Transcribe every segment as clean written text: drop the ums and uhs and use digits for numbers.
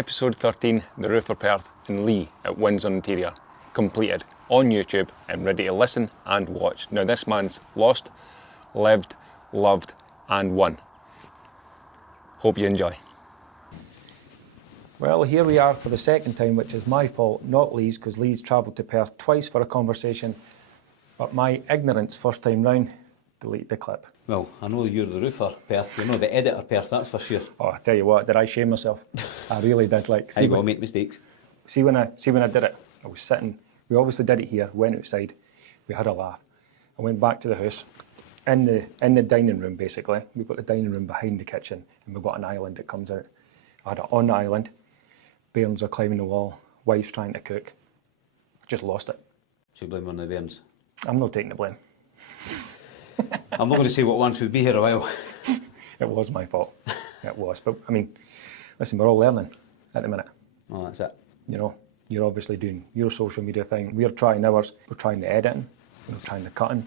Episode 13, The Roof Repaired in Lee at Windsor Interior, completed on YouTube and ready to listen and watch. Now this man's lost, lived, loved and won. Hope you enjoy. Well, here we are for the second time, which is my fault, not Lee's, because Lee's travelled to Perth twice for a conversation, but my ignorance first time round, delete the clip. Well, I know you're the roofer, Perth. You're not the editor, Perth, that's for sure. Oh, I tell you what, did I shame myself? I really did. I will make mistakes. See when I did it, I was sitting, we obviously did it here, went outside, we had a laugh. I went back to the house, in the dining room basically. We've got the dining room behind the kitchen and we've got an island that comes out. I had it on the island, bairns are climbing the wall, wife's trying to cook. I just lost it. So you blame on the bairns? I'm not taking the blame. I'm not going to say what one should be here a while. It was my fault. It was. But I mean, listen, we're all learning at the minute. Oh, that's it. You know, you're obviously doing your social media thing. We're trying ours. We're trying the editing. We're trying the cutting.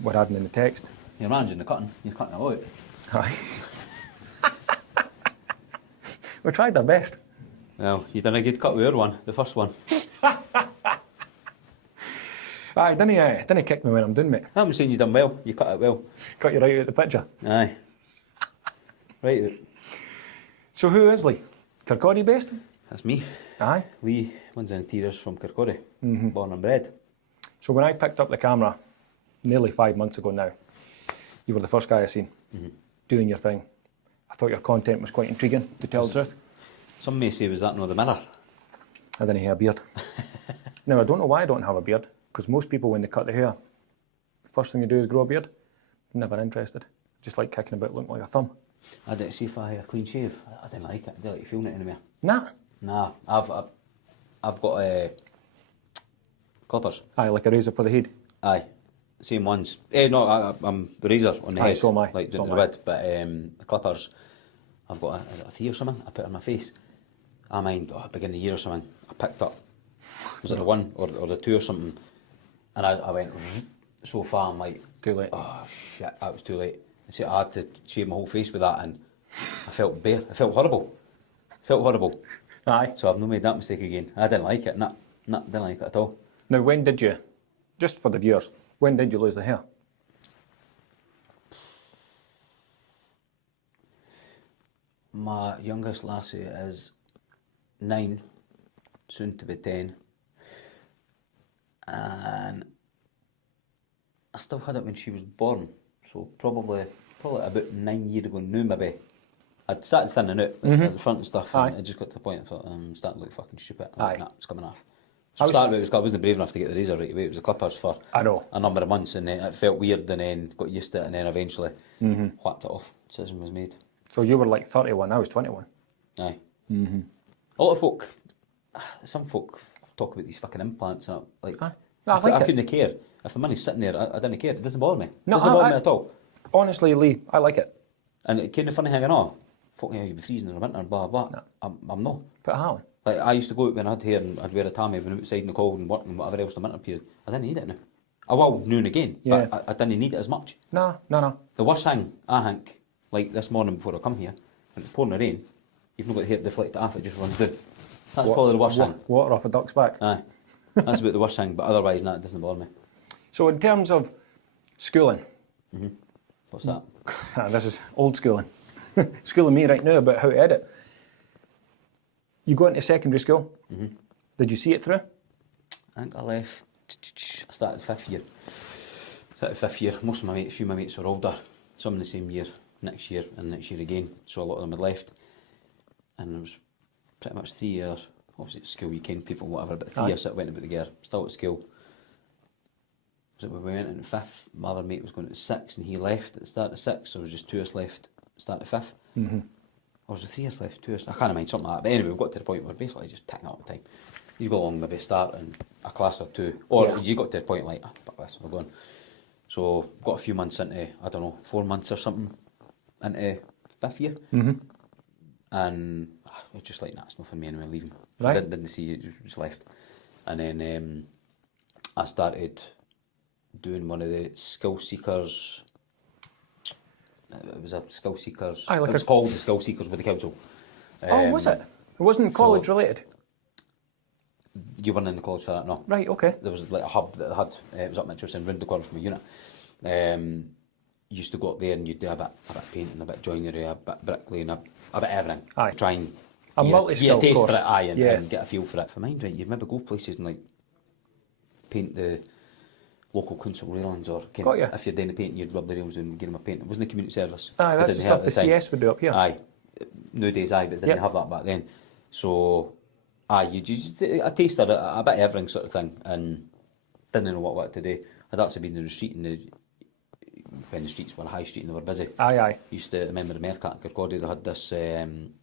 We're adding in the text. You're managing the cutting. You're cutting it all out. Aye. We tried our best. Well, you done a good cut with your one, the first one. Aye, didn't kick me when I'm doing, mate. I'm saying you done well. You cut it well. Cut you right out of the picture. Aye. Right out. So who is Lee? Kirkcaldy based? That's me. Aye. Lee, Windsor Interiors from Kirkcaldy. Born and bred. So when I picked up the camera, nearly 5 months ago now, you were the first guy I seen doing your thing. I thought your content was quite intriguing, to tell the truth. Some may say, was that not the mirror? I didn't have a beard. Now, I don't know why I don't have a beard, because most people, when they cut the hair, the first thing you do is grow a beard. Never interested. Just like kicking about looking like a thumb. I didn't see if I had a clean shave. I didn't like it. I didn't like feeling it anymore. Nah. Nah, I've got clippers. Aye, like a razor for the head. Aye, same ones. No, I'm the razor on the Aye, head. so am I. Like So doing the am I. wid. But the clippers, I've got is it a 3 or something? I put it on my face. I mind, beginning of the year or something, I picked up, was it the 1 or the 2 or something? And I went so far, I'm like, Too late. oh shit, that was too late. And so I had to shave my whole face with that, and I felt bare. I felt horrible. Aye. So I've not made that mistake again. I didn't like it. Nah, didn't like it at all. Now, when did you, just for the viewers, when did you lose the hair? My youngest lassie is 9, soon to be 10. And I still had it when she was born. So probably about 9 years ago now maybe. I'd started thinning out at the front and stuff, and Aye. I just got to the point I thought, I'm starting to look fucking stupid. Aye. Nah, it's coming off. So started with it, I wasn't brave enough to get the razor right away. It was the clippers for I know. a number of months, and then it felt weird, and then got used to it, and then eventually whacked it off. Decision was made. So you were like 31, I was 21. Aye. A lot of folk, some folk talk about these fucking implants, and like, Aye. No, I like I it. couldn't care. If the money's sitting there, I didn't care. It doesn't bother me. No, It doesn't bother I- me at all. Honestly, Lee, I like it. And it kind of funny hanging on. Fuck yeah, you'd be freezing in the winter and blah blah. No. I'm not. Put a hat on. Like I used to go out when I had hair and I'd wear a tammy when outside in the cold and working and whatever else in the winter period. I didn't need it now. I will now and again, Yeah. but I didn't need it as much. No. The worst thing, I think, like this morning before I come here, when it's pouring the rain, you've not got the hair deflected off, it just runs down. That's probably the worst thing. Water off a duck's back. Aye. That's about the worst thing, but otherwise, it doesn't bother me. So in terms of schooling, What's that? this is old schooling. Schooling me right now about how to edit. You go into secondary school. Did you see it through? I think I left, I started 5th year. Most of my mates, few of my mates were older, some in the same year, next year and next year again, so a lot of them had left. And it was pretty much 3 years, obviously at school you ken people, whatever, but 3 years that went about the gear, still at school. Was it when we went into 5th, my other mate was going to 6th and he left at the start of 6th, so there was just 2 of us left at the start of 5th. Or was there 3 years left, 2 of us, I can't mind, something like that. But anyway, we got to the point where basically just ticking up the time. You go along maybe starting a class or 2, or you got to the point like, fuck this, we're going. So got a few months into, I don't know, 4 months or something, into 5th year. And it was just like, nah, it's not for me anyway, leaving. So Right. I didn't see it, just left. And then I started doing one of the skill seekers. It was a skill seekers. Aye, like it was a- called the skill seekers with the council. Oh, was it? It wasn't college related? You weren't in the college for that, no. Right, okay. There was like a hub that they had, it was up Manchester and round the corner from a unit. You used to go up there and you'd do a bit of painting, a bit of joinery, a bit of bricklaying, a bit of everything. Aye. Try and A get multi-skill a taste course. for it, aye, and, Yeah. and get a feel for it. For mine, right, you'd maybe go places and like paint the local council railings, or Got ya. if you're doing the painting, you'd rub the rails and give them a paint. It wasn't a community service. Aye, It that's the didn't stuff have the at time. CS would do up here. Aye. Nowadays, aye, but didn't Yep. have that back then. So, aye, you just a taste of it, a bit of everything sort of thing, and didn't know what to do. I'd actually been in the street when the streets were a high street and they were busy. Aye. Used to remember the Mercat in Kirkcaldy, they had this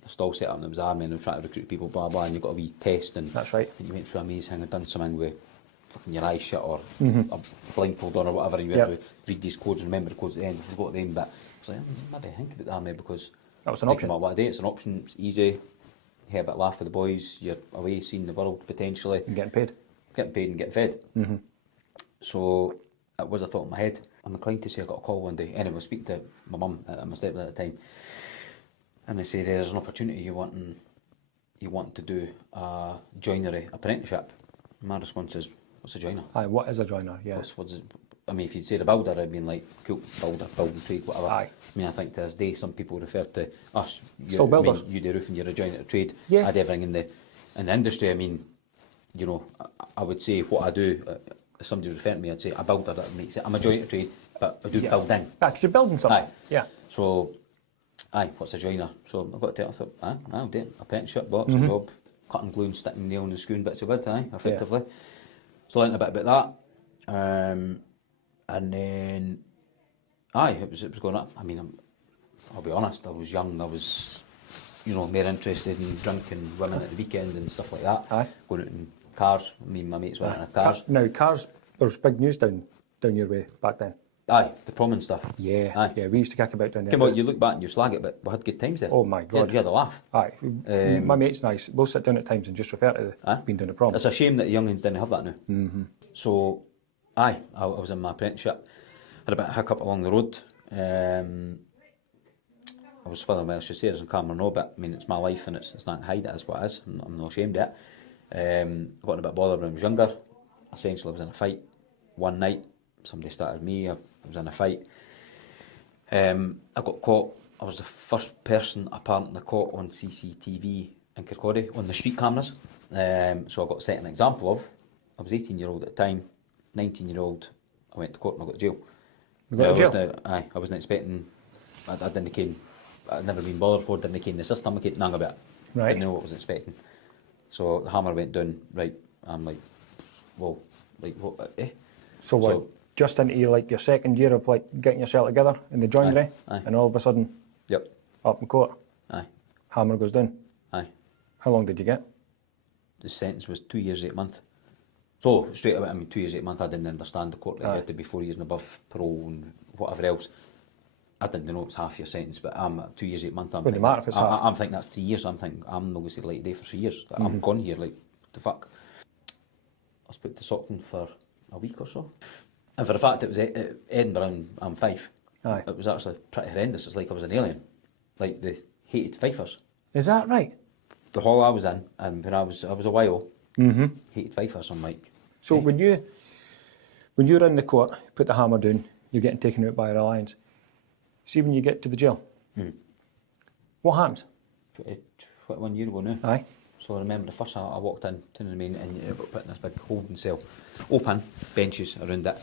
stall set up and it was army and they were trying to recruit people, blah blah, and you got a wee test and That's right. you went through a maze and done something with fucking your eyes shut or a blindfold on or whatever, and you had Yep. to read these codes and remember the codes at the end. I forgot them, but I was like, maybe think about the army because That was an think option. about what I do. It's an option, it's easy, you have a bit of laugh with the boys, you're away seeing the world potentially, And getting paid. getting paid and getting fed. So it was a thought in my head. I'm inclined to say I got a call one day. Anyway, I was speaking to my mum and my stepdad at the time, and they said, there's an opportunity you want to do a joinery apprenticeship. My response is, what's a joiner? Aye, what is a joiner? Yeah. What's it? I mean, if you'd said a builder, I'd been like, cool, builder, building trade, whatever. Aye. I mean, I think to this day, some people refer to us. Still builders. You do roofing, you're a joiner trade. Yeah. I do everything in the industry. I mean, you know, I would say what I do. If somebody's referring to me, I'd say a builder. That makes it. I'm a joiner trade, but I do Yeah. building. Yeah, because you're building something. Aye. Yeah. So, aye, what's a joiner? So I got to it, I thought, I'll do it. Apprenticeship, box, a job, cutting glue and sticking nail and screwing bits of wood, effectively. So I learned a bit about that. And then, it was going up. I mean, I'll be honest, I was young, I was, more interested in drinking women at the weekend and stuff like that. Aye. Going out in cars, me and my mates went in a car. Now, cars was big news down your way back then. Aye, the prom and stuff. Yeah. Aye. Yeah, we used to kick about down there. Come on, you look back and you slag it, but we had good times there. Oh my God. You had a laugh. Aye. My mate's nice. We'll sit down at times and just refer to Aye. being down the prom. It's a shame that the youngins didn't have that now. So, I was in my apprenticeship. Had a bit of hiccup along the road. I was swimming well, I should say, there's no camera no, but I mean, it's my life and it's not to hide it, is what it is. I'm not ashamed of it. Got in a bit bothered when I was younger. Essentially, I was in a fight one night. Somebody started me, I was in a fight. I got caught. I was the first person apparently caught on CCTV in Kirkcaldy, on the street cameras. So I got set an example of. I was 18-year-old at the time, 19-year-old. I went to court and I got to jail. You got to jail? I wasn't expecting. I didn't ken. I'd never been bothered for. Didn't ken the system. I ken none about it. Right. Didn't know what I was expecting. So the hammer went down. Right. I'm like, whoa, like what? So what? Just into like your second year of like getting yourself together in the joinery, Aye. and all of a sudden, Yep. up in court, Aye. hammer goes down. Aye. How long did you get? The sentence was 2 years 8 months. So straight away, I mean, 2 years 8 months. I didn't understand the court. Like, you had to be 4 years and above parole and whatever else. I didn't know it's half your sentence, but I'm at 2 years 8 months. Wouldn't matter if it's half. I'm thinking that's 3 years. I'm thinking I'm not going to stay like day for 3 years. I'm gone here. Like what the fuck. I was put to Stockton for a week or so, and for the fact it was Edinburgh and I'm Fife, Aye. it was actually pretty horrendous. It's like I was an alien. Like they hated Fifers. Is that right? The hall I was in, and when I was a while, hated Fifers. I'm like, So when you're in the court, put the hammer down, you're getting taken out by a Reliance. See when you get to the jail, what happens? 21 year ago now. Aye. So I remember the first I walked in to the main, and I got put in this big holding cell, open benches around it.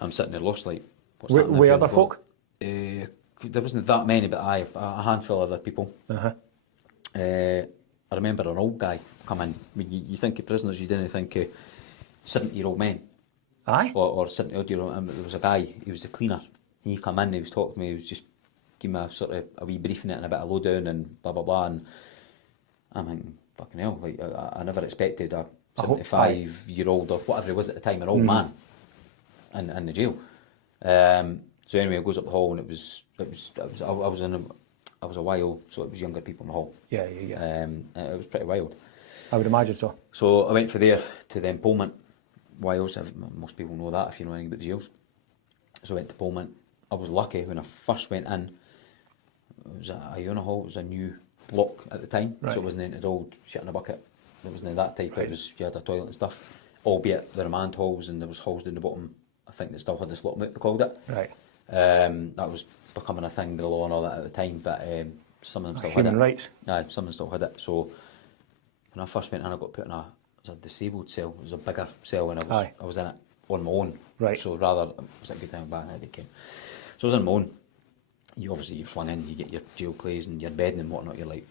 I'm sitting there lost, like what's happening With here? other folk? There wasn't that many, but a handful of other people. I remember an old guy come in. When you think of prisoners, you didn't think of 70-year-old men. Aye. Or 70-odd-year-old. There was a guy, he was the cleaner. He come in, he was talking to me, he was just giving me a sort of a wee briefing it and a bit of lowdown and blah blah blah, and I'm thinking, fucking hell, like I never expected a 75-year-old or whatever he was at the time, an old man in the jail. So anyway, it goes up the hall, and I was a while, so it was younger people in the hall. Yeah. It was pretty wild. I would imagine so. So I went from there to the employment. Wales, most people know that if you know anything about the jails. So I went to employment. I was lucky when I first went in. It was a unit hall. It was a new lock at the time, Right. so it wasn't an old shit in a bucket. It wasn't that type. It was, you had a toilet and stuff, albeit the remand halls, and there was halls down the bottom, I think, that still had this lock moot, they called it. Right. That was becoming a thing, the law and all that at the time, but some of them still had it. Human rights. Aye, some of them still had it. So when I first went in, I got put in a disabled cell. It was a bigger cell, and I was in it on my own. Right. So rather, it was a good thing, bad thing, it came. So I was on my own. You flung in, you get your jail clothes and your bedding and whatnot. You're like,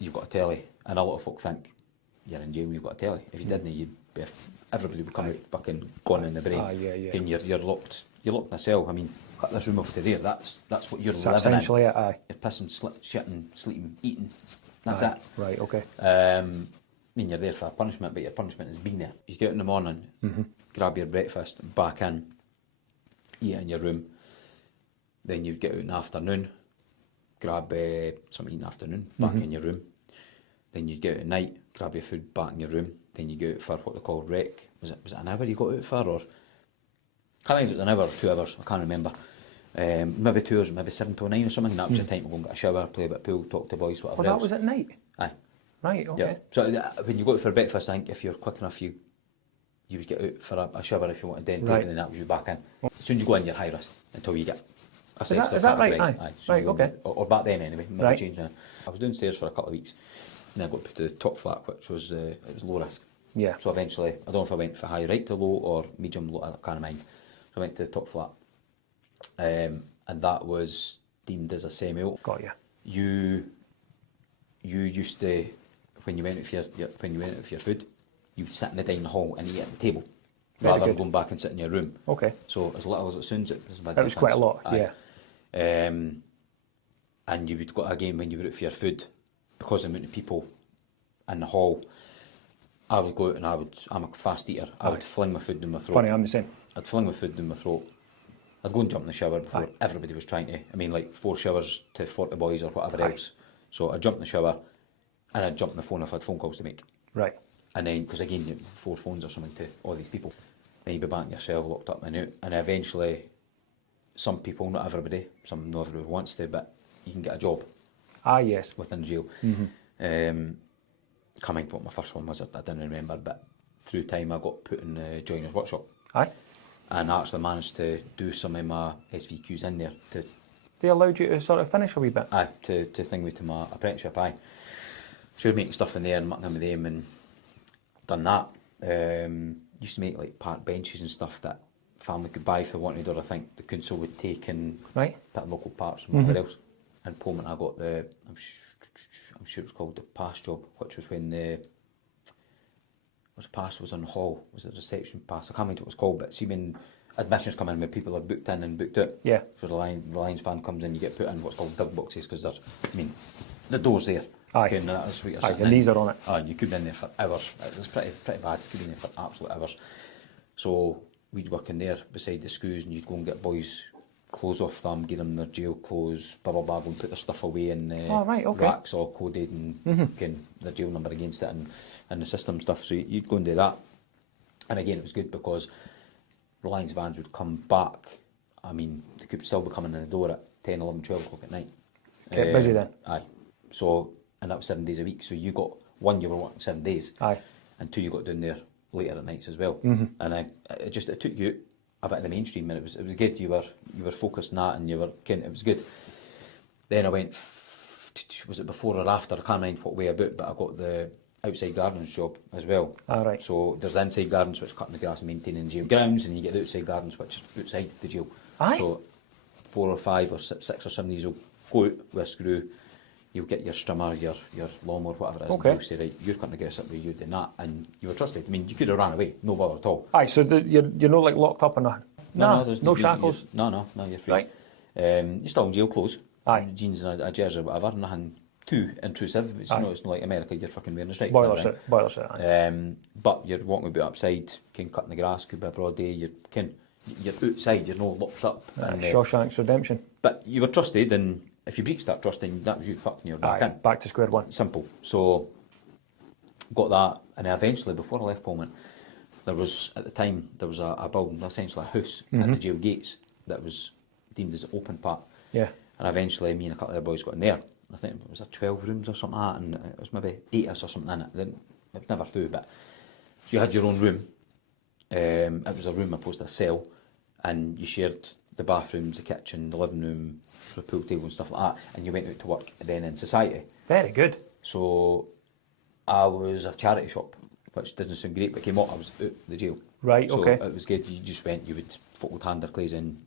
you've got a telly, and a lot of folk think you're in jail when you've got a telly. If you didn't, everybody would come out fucking gone in the brain. Yeah. And you're locked. You're locked in a cell. I mean, cut this room off to there. That's what you're That's living essentially in. it, aye. You're pissing, shitting, sleeping, eating. That's Aye. it. Right, okay. I mean, you're there for a punishment, but your punishment has been there. You get out in the morning, grab your breakfast, back in, eat in your room. Then you'd get out in the afternoon, grab something in the afternoon, back in your room. Then you'd get out at night, grab your food, back in your room. Then you go out for what they call rec. Was it an hour you got out for, or can't remember if it was an hour or 2 hours. I can't remember. Maybe 2 hours, maybe 7 till 9 or something. That was your time to go and get a shower, play a bit of pool, talk to boys, whatever Well, that else. was at night? Aye. Right, okay. Yeah. So when you go out for breakfast, I think if you're quick enough, you would get out for a shower if you wanted, then Right. and then that was you back in. As soon as you go in, you're high risk until you get assessed is or that right? categorised. Aye. So you Right, go okay. in- or back then anyway. Maybe Right. changed now. I was downstairs for a couple of weeks, and I got put to the top flat, which was it was low risk. Yeah. So eventually, I don't know if I went for high right to low or medium low. I can't mind. So I went to the top flat, and that was deemed as a semi-op. Got you. You used to, when you went out for your food, you would sit in the dining hall and eat at the table, Very rather than good. going back and sit in your room. Okay. So as little as it sounds, it was a big That was quite a difference. lot, Aye. yeah. And you would go again when you were out for your food, because of the amount of people in the hall. I would go out and I'm a fast eater. I would fling my food down my throat. Funny, I'm the same. I'd fling my food down my throat. I'd go and jump in the shower before Aye. everybody was trying to. I mean, like 4 showers to 40 boys or whatever Aye. else. So I'd jump in the shower, and I'd jump on the phone if I had phone calls to make. Right. And then, because again, you had 4 phones or something to all these people. Then you'd be back in your cell, locked up and out. And eventually, some people, not everybody, not everybody wants to, but you can get a job Ah, yes. within the jail. Can't mind what my first one was, I didn't remember, but through time I got put in the joiner's workshop. Aye. And I actually managed to do some of my SVQs in there They allowed you to sort of finish a wee bit. to thing with to my apprenticeship. So making stuff in there and mucking in with them and done that. Used to make like park benches and stuff that family could buy if they wanted, or I think the council would take and Right. put in local parks and whatever else. And Pullman, I got I'm sure it was called the pass job, which was when was pass was on the hall, was it the reception pass? I can't remember what it was called, but see when admissions come in, when people are booked in and booked out. Yeah. So the Lions fan comes in, you get put in what's called dug boxes, because the door's there. Aye. Okay, and that's what you're Aye, sitting your in. knees are on it. And you could be in there for hours. It was pretty bad. You could be in there for absolute hours. So we'd work in there beside the screws, and you'd go and get boys clothes off them, give them their jail clothes, blah blah blah, go and put their stuff away in Oh, right, okay. racks all coded and ken their jail number against it and the system stuff. So you'd go and do that. And again, it was good because Reliance vans would come back. I mean, they could still be coming in the door at 10, 11, 12 o'clock at night. Get busy then. Aye. So, and that was 7 days a week. So you got, 1, you were working 7 days. Aye. And 2, you got down there later at nights as well. And it took you a bit of the mainstream, and it was good. You were focused on that, and it was good. Then I went, was it before or after? I can't remember what way about, but I got the outside gardens job as well. All right. So there's the inside gardens, which cutting the grass and maintaining jail grounds, and you get the outside gardens, which is outside the jail. Aye. So 4 or 5 or 6 or 7 of these will go out with a screw. You'll get your strimmer, your lawnmower, whatever it is, Okay. and you'll say, right, you're cutting the grass up with you doing that, and you were trusted. I mean, you could have ran away, no bother at all. Aye, so you're not like locked up in a... there's no you're- shackles? No, you're free. Right. You're still in jail clothes. Aye. Jeans and a jersey or whatever, nothing too intrusive. It's Aye. not like America, you're fucking wearing a stripe. Boiler right? suit, aye. But you're walking about upside, cutting the grass, could be a broad day, you're outside, you're not locked up. And, Shawshank's Redemption. but you were trusted, and if you breached that trust, then that was you fucking, you're back Aye, in. back to square one. Simple. So, got that, and then eventually, before I left Pullman, there was a building, essentially a house at the jail gates that was deemed as the open part. Yeah. And eventually, me and a couple of other boys got in there, I think it was 12 rooms or something like that, and it was maybe 8 or something in it. Then it was never full, but so you had your own room. It was a room opposed to a cell, and you shared the bathrooms, the kitchen, the living room, the pool table and stuff like that, and you went out to work then in society. Very good. So I was a charity shop, which doesn't sound great, but came up, I was out the jail. Right, so okay. It was good. You just went, you would fold hand or clays in.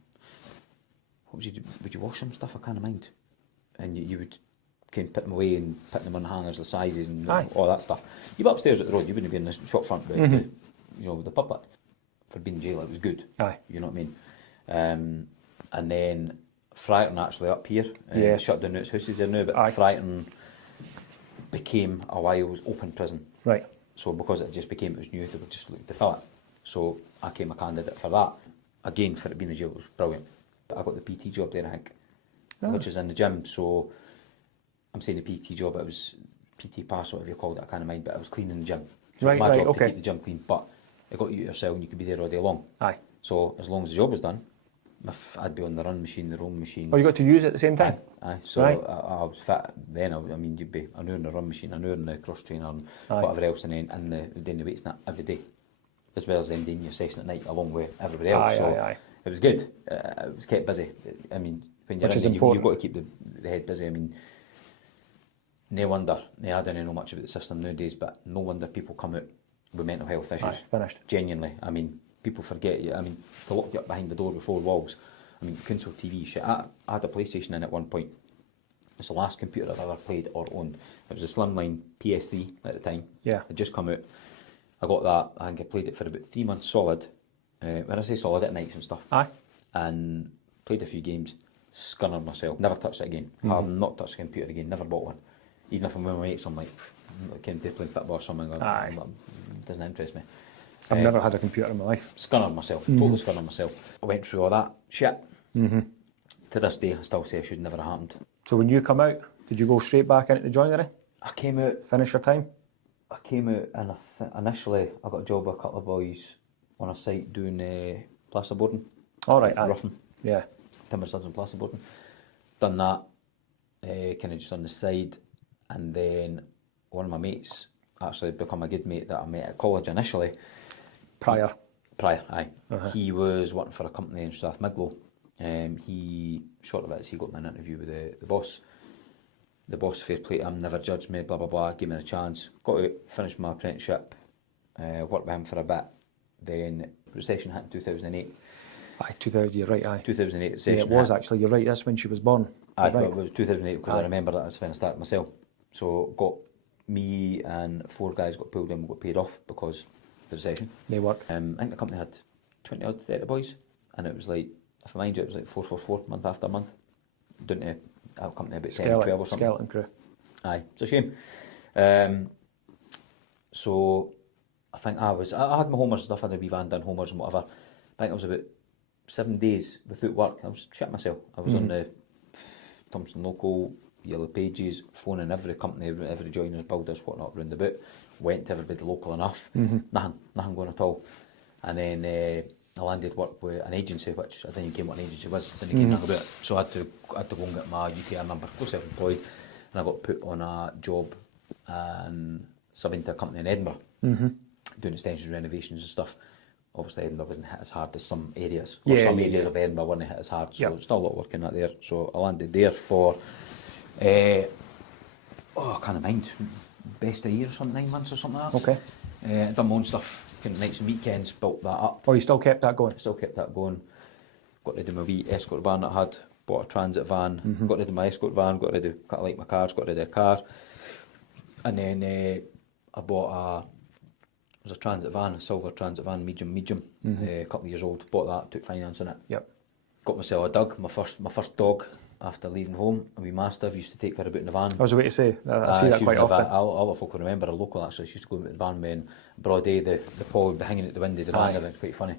What would you wash some stuff? I can't mind. And you would kind of put them away and put them on the hangers, the sizes and all that stuff. You'd be upstairs at the road, you wouldn't be in the shop front with with the public. For being in jail, it was good. Aye. You know what I mean? And then Frighton actually up here, shut down its houses there now, but Frighton became a while's open prison. Right. So because it was new, they were just looking to fill it. So I came a candidate for that. Again, for it being a jail, it was brilliant. I got the PT job there, I think, which is in the gym. So I'm saying the PT job, it was PT pass, whatever you called it, I can't mind, but I was cleaning the gym. So my job to keep the gym clean, but it got you to your cell and you could be there all day long. Aye. So as long as the job was done, I'd be on the run machine, the rowing machine. Oh, you got to use it at the same time? Aye. So I was fit then. I mean, you'd be an hour on the run machine, an hour on the cross trainer and whatever else, and then doing the weights and that every day, as well as then doing your session at night along with everybody else. It was good. It was kept busy. I mean, when you're in there, you've got to keep the head busy. I mean, no wonder, I don't know much about the system nowadays, but no wonder people come out with mental health issues. Finished. Genuinely. I mean, people forget you. I mean, to lock you up behind the door with 4 walls. I mean, console TV shit. I had a PlayStation in at one point. It's the last computer I've ever played or owned. It was a slimline PS3 at the time. Yeah. It just come out. I got that. I think I played it for about 3 months solid. When I say solid, at nights and stuff. Aye. And played a few games. Scunnered myself. Never touched it again. I've not touched a computer again. Never bought one. Even if I'm with my mates, I'm like, I came to playing football or something. It doesn't interest me. I've never had a computer in my life. Scunnered myself. Totally scunnered myself. I went through all that shit. To this day, I still say I should never have happened. So when you come out, did you go straight back into the joinery? I came out. Finish your time? I came out and initially I got a job with a couple of boys on a site doing plasterboarding. All right, roughing. Yeah. Timber studs and plasterboarding. Done that, kind of just on the side, and then one of my mates actually become a good mate that I met at college initially. Prior, aye. He was working for a company in Strathmiglo. He, short of it, he got me an interview with the boss. The boss, fair play to him, never judged me, blah blah blah, gave me a chance. Got out, finished my apprenticeship, worked with him for a bit. Then recession hit in 2008. Aye, 2000, you're right, aye. 2008 recession. Yeah, it was actually, you're right, that's when she was born. Aye, right. it was 2008 because I remember that was when I started myself. So got me and 4 guys got pulled in, we got paid off because of the recession. They work. I think the company had 20 odd, 30 boys, and it was like, if I mind you, it was like 444 month after month. Down to a company about 10 or 12 or something. Skeleton crew. Aye, it's a shame. So I think I had my homers and stuff, I had a wee van done homers and whatever. I think it was about 7 days without work. I was shitting myself. I was on the Thompson Local, Yellow Pages, phoning every company, every joiners, builders, whatnot, round about. Went to everybody local enough. Nothing going at all. And then I landed work with an agency, which I didn't even what an agency was, didn't keep nothing about it. So I had to go and get my UTR number, go self-employed, and I got put on a job and subbing to a company in Edinburgh, doing extension renovations and stuff. Obviously Edinburgh wasn't hit as hard as some areas, or some areas of Edinburgh weren't hit as hard, so still a lot of work in that there. So I landed there for, I can't mind, best of a year or something, 9 months or something like that. Okay. Done my own stuff, kind of nights and weekends, built that up. Oh, you still kept that going? Still kept that going. Got rid of my wee escort van that I had, bought a transit van, got rid of my escort van, got rid of, I like my cars, got rid of a car. And then I bought it was a transit van, a silver transit van, medium, a couple of years old. Bought that, took finance on it. Yep. Got myself a dog, my first dog after leaving home. A wee mastiff, used to take her about in the van. I was about to say, I see that quite often. A lot of folk will remember, a local actually, she used to go in the van when broad day, the paw would be hanging out the window of the van, it was quite funny.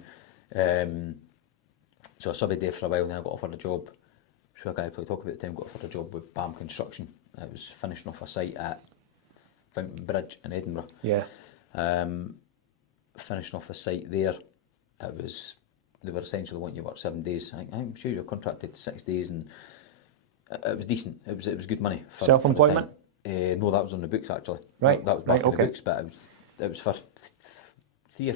So I subbed there for a while, and then I got offered a job. Sure, a guy I probably talk about at the time, got offered a job with BAM Construction. It was finishing off a site at Fountain Bridge in Edinburgh. Yeah. Finishing off a site there, they were essentially wanting you to work 7 days. I'm sure you're contracted to 6 days, and It was decent. It was good money. Self-employment? No, that was on the books actually. Right. That was back in okay. the books, but it was for 3 or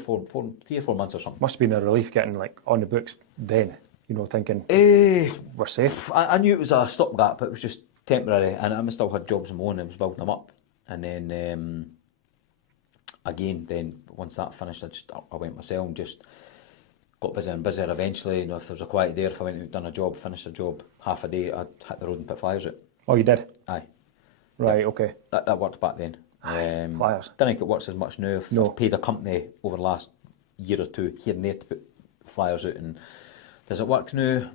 4 months or something. Must have been a relief getting like on the books then, you know, thinking we're safe. I knew it was a stopgap, but it was just temporary, and I still had jobs of my own. I was building them up, and then then once that finished, I went myself and just got busier and busier. Eventually, you know, if there was a quiet day, if I went out and done a job, finished a job, half a day, I'd hit the road and put flyers out. Oh, you did? Aye. Right, okay. That worked back then. Flyers. Don't think it works as much now. I've paid a company over the last year or two here and there to put flyers out, and does it work now?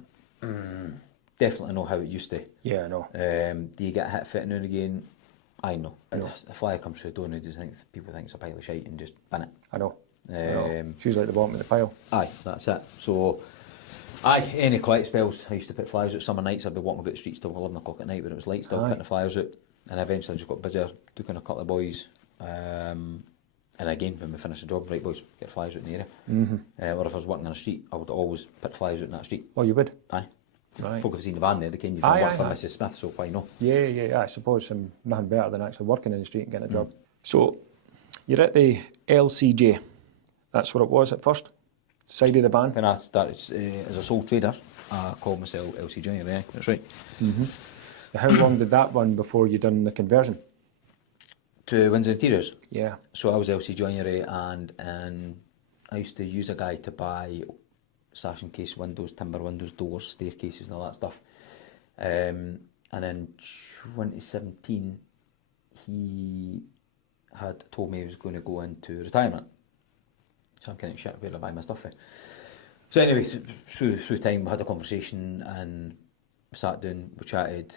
Definitely not how it used to. Yeah, I know. Do you get hit fit now and again? I know. If a flyer comes through the door now, people think it's a pile of shite and just bin it. I know. It's usually at the bottom of the pile. Aye, that's it. So, any quiet spells, I used to put flyers out. Summer nights, I'd be walking about the streets till 11 o'clock at night when it was light still, putting the flyers out. And eventually I just got busier, took in a couple of boys. And again, when we finished the job, right boys, get flyers out in the area. Or if I was working in a street, I would always put flyers out in that street. Oh, you would? Aye. Right. Folk have seen the van there, they can, you've worked for Mrs Smith, so why not? Yeah, I suppose nothing better than actually working in the street and getting a job. So, you're at the LCJ. That's what it was at first? Side of the van? When I started as a sole trader, I called myself LC Joinery, yeah, that's right. How long did that run before you done the conversion? To Windsor Interiors? Yeah. So I was LC Joinery, and I used to use a guy to buy sash and case windows, timber windows, doors, staircases and all that stuff. And in 2017, he had told me he was going to go into retirement. So I'm kind of shit where I buy my stuff from. So anyway, through time we had a conversation and we sat down, we chatted,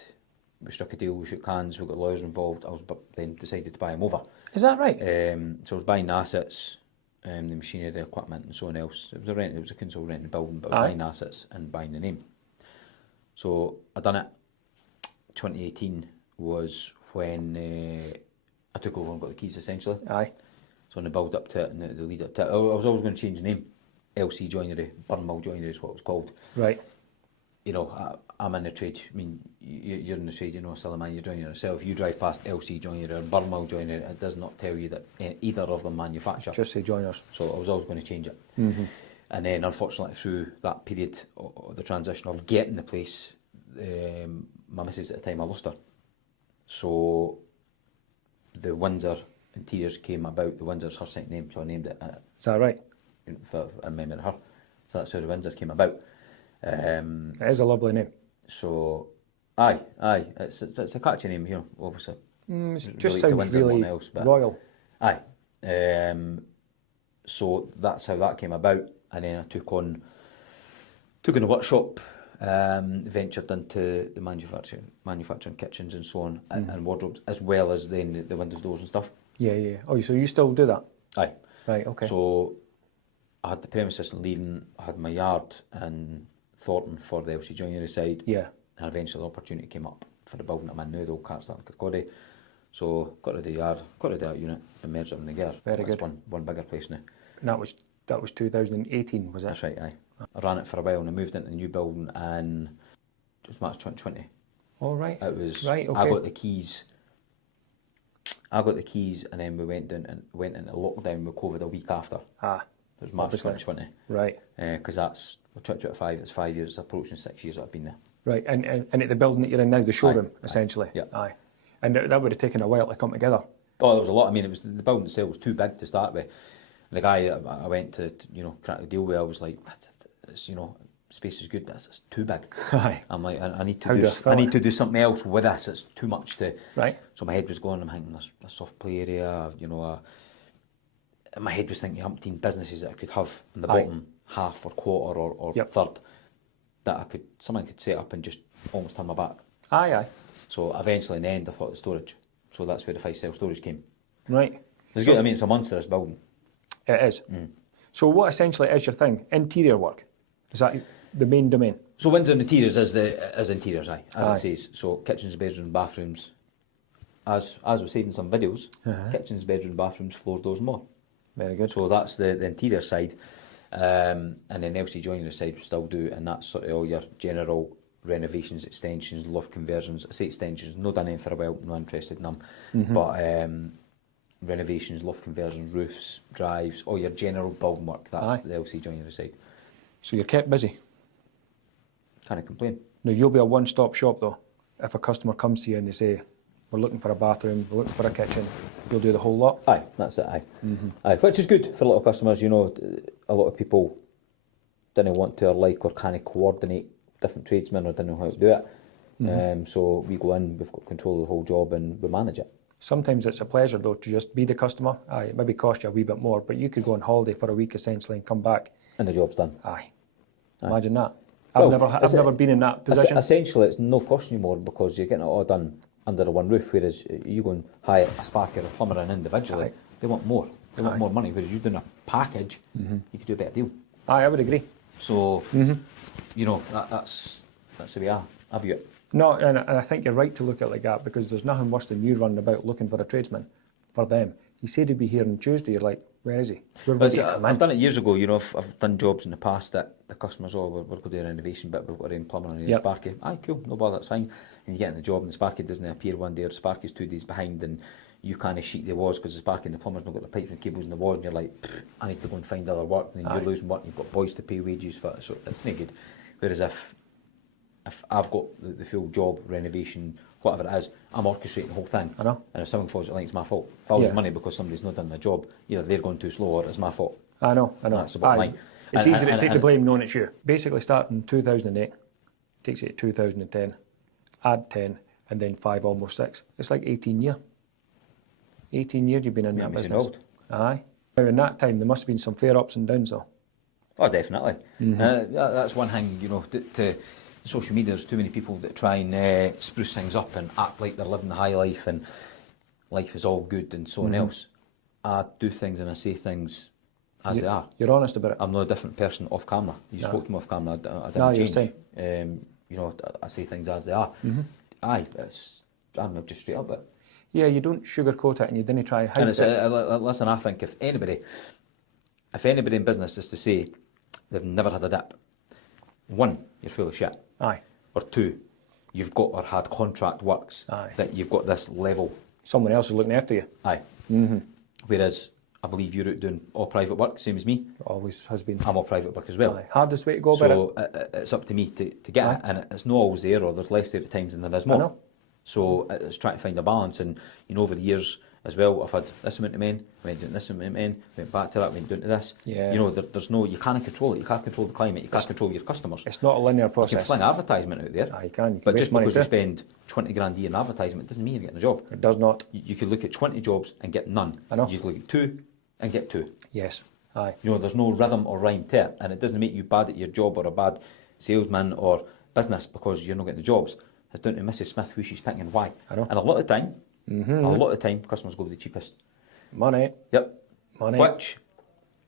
we struck a deal, we shook hands, we got lawyers involved. I was then decided to buy him over. Is that right? So I was buying the assets, the machinery, the equipment and so on else. It was a council renting the building, but I was buying assets and buying the name. So I done it. 2018 was when I took over and got the keys essentially. Aye. So in the build up to it and the lead up to it, I was always going to change the name. LC Joinery, Burnmill Joinery is what it was called. Right. You know, I'm in the trade. I mean, you're in the trade, you know, silly man, you're joining yourself. If you drive past LC Joinery or Burnmill Joinery, it does not tell you that either of them manufacture. Just say joiners. So I was always going to change it. And then unfortunately through that period, the transition of getting the place, my missus at the time, I lost her. So the Windsor Interiors came about. The Windsor's her second name, so I named it Is that right? in memory of her. So that's how the Windsor came about. It is a lovely name. So, aye, it's a catchy name, you know, obviously. It just sounds really royal. Aye. So that's how that came about, and then I took on a workshop, ventured into the manufacturing kitchens and so on, and wardrobes, as well as then the windows, doors and stuff. Yeah. Oh, so you still do that? Aye. Right, okay. So I had the premises in Leiden, I had my yard in Thornton for the LC Joinery side. Yeah. And eventually the opportunity came up for the building I'm in now, the old Carstart and Kirkcaldy. So got rid of the yard, got rid of that unit and merged it in the gear. Very good. One bigger place now. And that was 2018, was it? That's right, aye. I ran it for a while and I moved into the new building in March 2020. All right. It was right, okay. I got the keys and then we went into lockdown with COVID a week after. It was March obviously. 2020. Right. Because that's 2025, it's 5 years, it's approaching 6 years that I've been there. Right, and at the building that you're in now, the showroom, essentially? Yeah. Aye. And that would have taken a while to come together. Oh, there was a lot. I mean, it was the building itself was too big to start with. And the guy that I went to, you know, crack the deal with, I was like, it's, you know, space is good, but it's too big. Aye. I'm like, I need to do something else with this. It's too much to. Right. So my head was going. I'm thinking a soft play area, you know. My head was thinking umpteen businesses that I could have in the bottom half or quarter or third that someone could set up and just almost turn my back. Aye. So eventually in the end I thought the storage. So that's where the 5 cell storage came. Right. It's good. I mean, it's a monstrous building. It is. So what essentially is your thing? Interior work? Is that the main domain? So Windsor Interiors is interiors, aye, as it says. So kitchens, bedrooms, bathrooms. As we said in some videos, kitchens, bedrooms, bathrooms, floors, doors, and more. Very good. So that's the interior side. And then LC Joinery side we still do, and that's sort of all your general renovations, extensions, loft conversions. I say extensions, no done anything for a while, no interested in them. But renovations, loft conversions, roofs, drives, all your general building work, that's the LC Joinery side. So you're kept busy. Can't complain. Now you'll be a one-stop shop though. If a customer comes to you and they say, we're looking for a bathroom, we're looking for a kitchen, you'll do the whole lot? Aye, that's it, aye. Aye, which is good for a lot of customers. You know, a lot of people didn't want to or like or can't coordinate different tradesmen or didn't know how to do it. So we go in, we've got control of the whole job and we manage it. Sometimes it's a pleasure though to just be the customer. Aye, it maybe cost you a wee bit more, but you could go on holiday for a week essentially and come back. And the job's done. Aye. Imagine that. Well, I've never been in that position. Essentially, it's no costing you more because you're getting it all done under the one roof, whereas you go and hire a sparker or a plumber in individually, Aye. they want more. They want more money, whereas you're doing a package, you could do a better deal. Aye, I would agree. So, you know, that's the way I view it. No, and I think you're right to look at it like that because there's nothing worse than you running about looking for a tradesman for them. He said he'd be here on Tuesday, you're like, where is he? We're ready to come in. I've done it years ago, you know, I've done jobs in the past that the customers, we're going to do a renovation bit, we've got a plumber and a sparky. Aye, cool, no bother, that's fine. And you get in the job and the sparky doesn't appear one day or the sparky's 2 days behind and you kind of sheet the walls because the sparky and the plumber's not got the pipes and cables in the walls and you're like, I need to go and find other work, and then you're losing work and you've got boys to pay wages for it, so it's not good. Whereas if I've got the full job, renovation, whatever it is, I'm orchestrating the whole thing. I know. And if someone falls out, it's my fault. If I lose money because somebody's not done their job, either they're going too slow or it's my fault. I know. That's the bottom line. It's easy to take the blame knowing it's you. Basically starting in 2008, takes you to 2010, add 10, and then 5, almost 6. It's like 18 years. 18 years you've been in that business. Old. Aye. Now in that time there must have been some fair ups and downs though. Oh, definitely. That's one thing, you know, to social media, there's too many people that try and spruce things up and act like they're living the high life and life is all good and so on else. I do things and I say things as they are. You're honest about it. I'm not a different person off camera. You spoke to me off camera, I didn't change. You know, I say things as they are. Aye, I'm just straight up with it. Yeah, you don't sugarcoat it and you didn't try and hide it. Listen, I think if anybody in business is to say they've never had a dip, 1, you're full of shit. Aye. Or 2, you've got or had contract works that you've got this level. Someone else is looking after you. Aye. Whereas I believe you're out doing all private work, same as me. Always has been. I'm all private work as well. Aye. Hardest way to go about it. So it's up to me to get it, and it's not always there, or there's less there at times than there is more. I know. So it's trying to find a balance, and you know, over the years as well, I've had this amount of men, went doing this amount of men, went back to that, went doing to this. Yeah. You know, there's no, you can't control it. You can't control the climate. You can't control your customers. It's not a linear You process. can fling advertisement out there. Aye, you can. But just because you too. spend 20 grand a year in advertisement doesn't mean you're getting a job. It does not. You could look at 20 jobs and get none. I know. You could look at 2 and get 2. Yes. Aye. You know, there's no rhythm or rhyme to it, and it doesn't make you bad at your job or a bad salesman or business because you're not getting the jobs. It's down to Mrs. Smith who she's picking and why. I know. And a lot of the time, customers go with the cheapest. Money. Yep. Money. Which,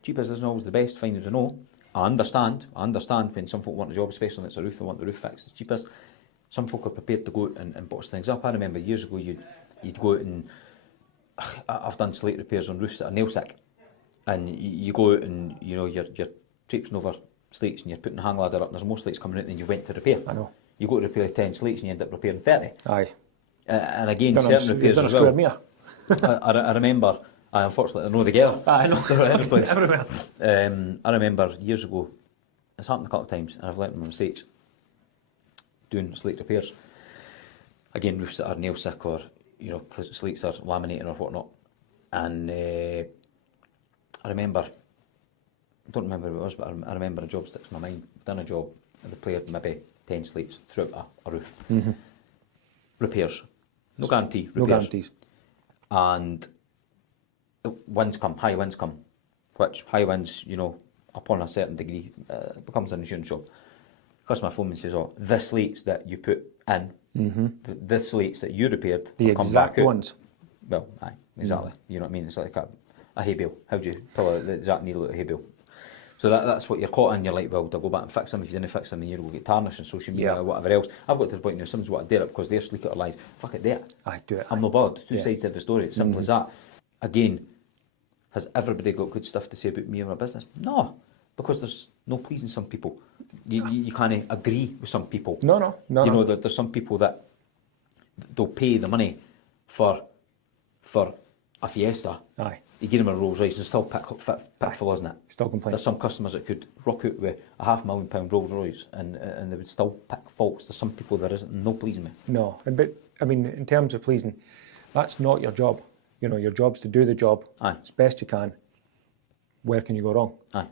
cheapest isn't always the best, fine to know. I understand when some folk want a job, especially when it's a roof, they want the roof fixed, it's cheapest. Some folk are prepared to go out and box things up. I remember years ago you'd go out and, I've done slate repairs on roofs that are nail sick. And you go out and, you know, you're traipsing over slates and you're putting the hang ladder up and there's more slates coming out than you went to repair. I know. You go to repair 10 slates and you end up repairing 30. Aye. And again, certain repairs as well. I remember, unfortunately, they're not together. I know. They're in place. Everywhere. I remember years ago, it's happened a couple of times, and I've learnt from mistakes, doing slate repairs. Again, roofs that are nail sick or, you know, slates are laminating or whatnot. And I remember, I don't remember who it was, but I remember a job sticks in my mind. Done a job, and repaired maybe 10 slates throughout a roof. Repairs. No guarantee. Repairs. No guarantees. And winds come, high winds come, which high winds, you know, upon a certain degree, becomes an insurance job. Customer phone me and says, oh, the slates that you put in, the slates that you repaired, the come exact back out. ones. Well, aye, exactly. You know what I mean? It's like a hay bale. How do you pull the exact needle out of a hay bale? So that's what you're caught in. You're like, well, do I go back and fix them? If you didn't fix them, then you'll get tarnished on social media or whatever else. I've got to the point now, someone's want to dare it because they're sleek at our lives. Fuck it, dare it. Aye, do it. I'm not bothered. Two sides of the story. It's simple as that. Again, has everybody got good stuff to say about me or my business? No. because there's no pleasing some people. You can't agree with some people. No. You know, there's some people that they'll pay the money for a Fiesta. Aye. You give them a Rolls Royce and still pick flaws in it. Still complain. There's some customers that could rock out with a £500,000 Rolls Royce and they would still pick faults. There's some people there isn't no pleasing me. No, but I mean, in terms of pleasing, that's not your job. You know, your job's to do the job as best you can. Where can you go wrong? Aye.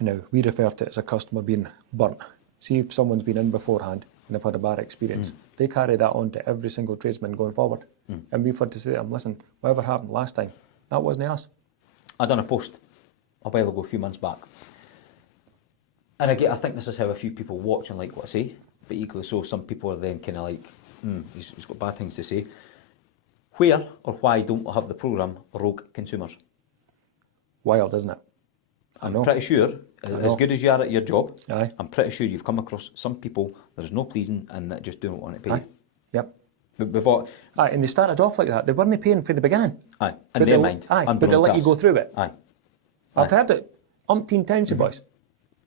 Now, we refer to it as a customer being burnt. See if someone's been in beforehand and they've had a bad experience. They carry that on to every single tradesman going forward. And we've had to say to them, listen, whatever happened last time, that wasn't us. I done a post a while ago, a few months back. And again, I think this is how a few people watch and like what I say, but equally so, some people are then kind of like, he's got bad things to say. Where or why don't we have the programme Rogue Consumers? Wild, isn't it? I'm pretty sure, as good as you are at your job, Aye. I'm pretty sure you've come across some people there's no pleasing and that just don't want to pay. Aye. Yep. But before, Aye, and they started off like that. They weren't paying for the beginning. aye, But in their they'll- mind, Aye, but unbeknown they'll let to you us. go through it. Aye, I've heard it umpteen times, boys.